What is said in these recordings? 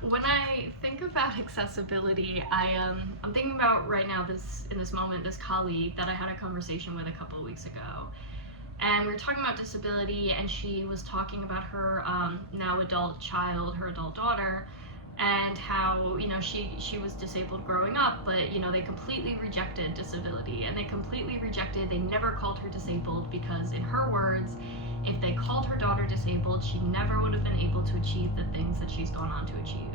When I think about accessibility, I'm thinking about right now in this moment this colleague that I had a conversation with a couple of weeks ago, and we were talking about disability, and she was talking about her now adult child, her adult daughter, and how she was disabled growing up, but they completely rejected disability, and they never called her disabled because, in her words, if they called her daughter disabled, she never would have been able to achieve the things that she's gone on to achieve.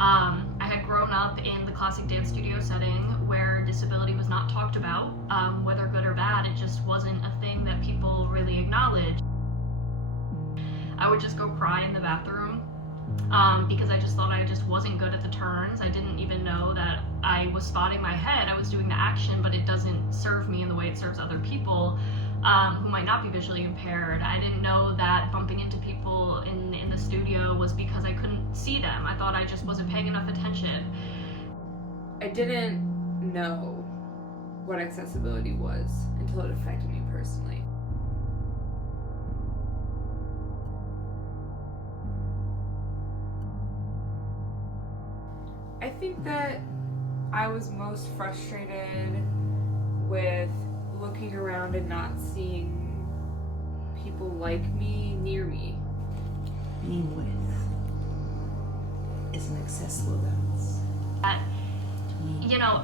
I had grown up in the classic dance studio setting where disability was not talked about, whether good or bad. It just wasn't a thing that people really acknowledged. I would just go cry in the bathroom because I just thought I just wasn't good at the turns. I didn't even know that I was spotting my head. I was doing the action, but it doesn't serve me in the way it serves other people who might not be visually impaired. I didn't know that bumping into people in the studio was because I couldn't see them. I thought I just wasn't paying enough attention. I didn't know what accessibility was until it affected me personally. I think that I was most frustrated with looking around and not seeing people like me near me. Being with is an accessible dance.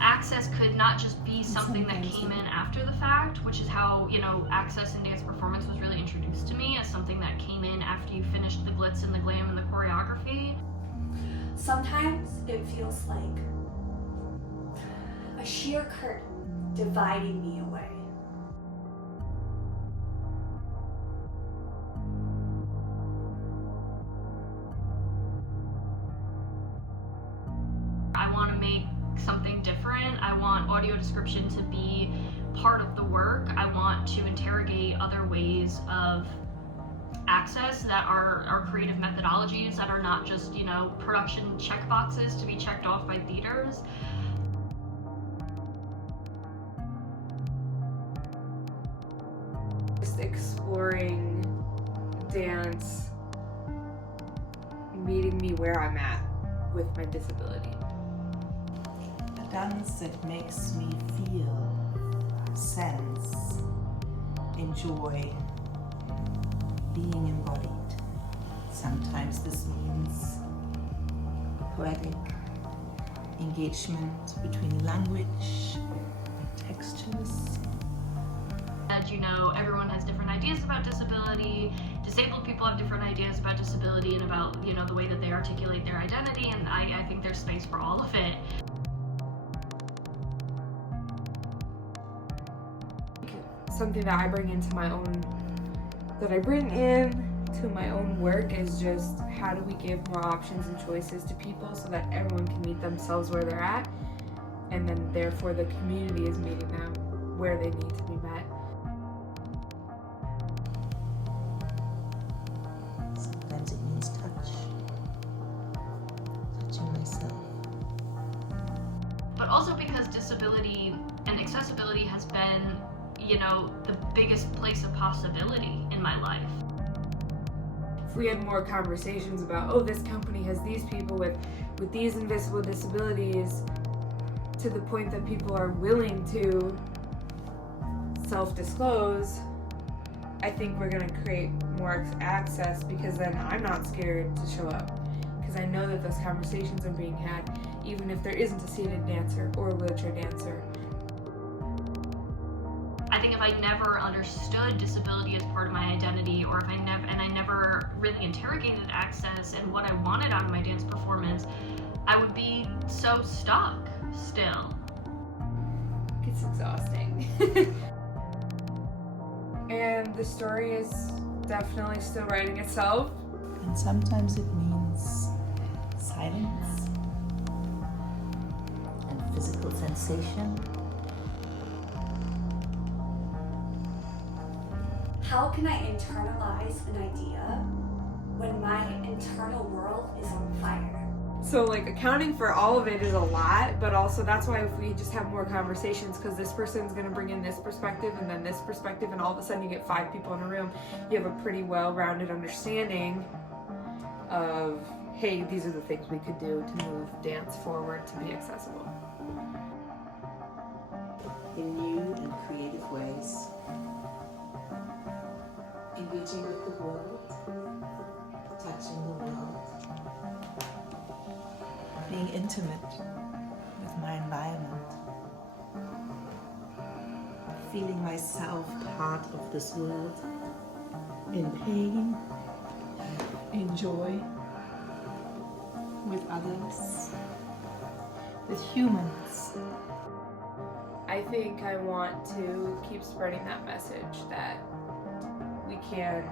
Access could not just be something that came in after the fact, which is how, access in dance performance was really introduced to me as something that came in after you finished the glitz and the glam and the choreography. Sometimes it feels like a sheer curtain dividing me away. I want to make something different. I want audio description to be part of the work. I want to interrogate other ways of access that are creative methodologies that are not just, production checkboxes to be checked off by theaters. Just exploring dance, meeting me where I'm at with my disability. A dance that makes me feel, sense, enjoy, being embodied. Sometimes this means poetic engagement between language and textures. And everyone has different ideas about disability. Disabled people have different ideas about disability and about, the way that they articulate their identity, and I think there's space for all of it. Something that I bring into my own work is just how do we give more options and choices to people so that everyone can meet themselves where they're at, and then therefore the community is meeting them where they need to be met. Sometimes it means touching myself. But also because disability and accessibility has been, the biggest place of possibility in my life. If we had more conversations about, this company has these people with these invisible disabilities, to the point that people are willing to self-disclose, I think we're going to create more access, because then I'm not scared to show up, because I know that those conversations are being had, even if there isn't a seated dancer or a wheelchair dancer. I think if I never understood disability as part of my identity, or if I never really interrogated access and what I wanted out of my dance performance, I would be so stuck still. It's exhausting. And the story is definitely still writing itself. And sometimes it means silence and physical sensation. How can I internalize an idea when my internal world is on fire? So like accounting for all of it is a lot, but also that's why if we just have more conversations, because this person's going to bring in this perspective and then this perspective, and all of a sudden you get 5 people in a room, you have a pretty well-rounded understanding of, hey, these are the things we could do to move dance forward to be accessible. In new and creative ways. Engaging with the world, touching the world, being intimate with my environment, feeling myself part of this world, in pain, in joy, with others, with humans. I think I want to keep spreading that message that we can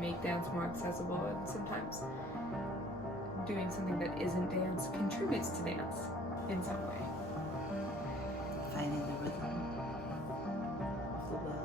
make dance more accessible, and sometimes doing something that isn't dance contributes to dance in some way. Finding the rhythm of the world.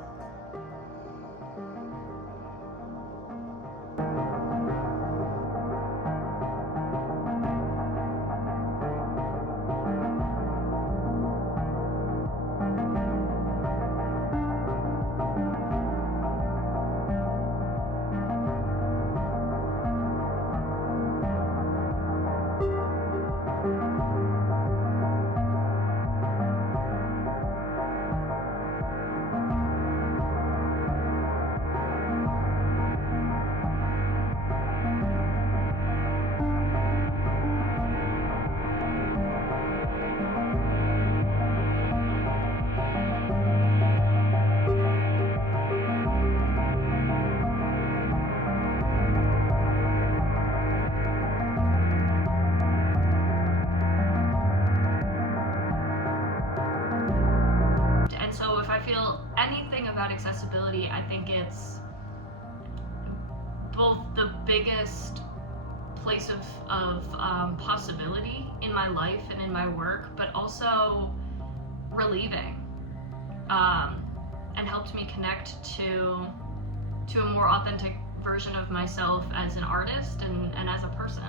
About accessibility, I think it's both the biggest place of possibility in my life and in my work, but also relieving, and helped me connect to a more authentic version of myself as an artist and as a person.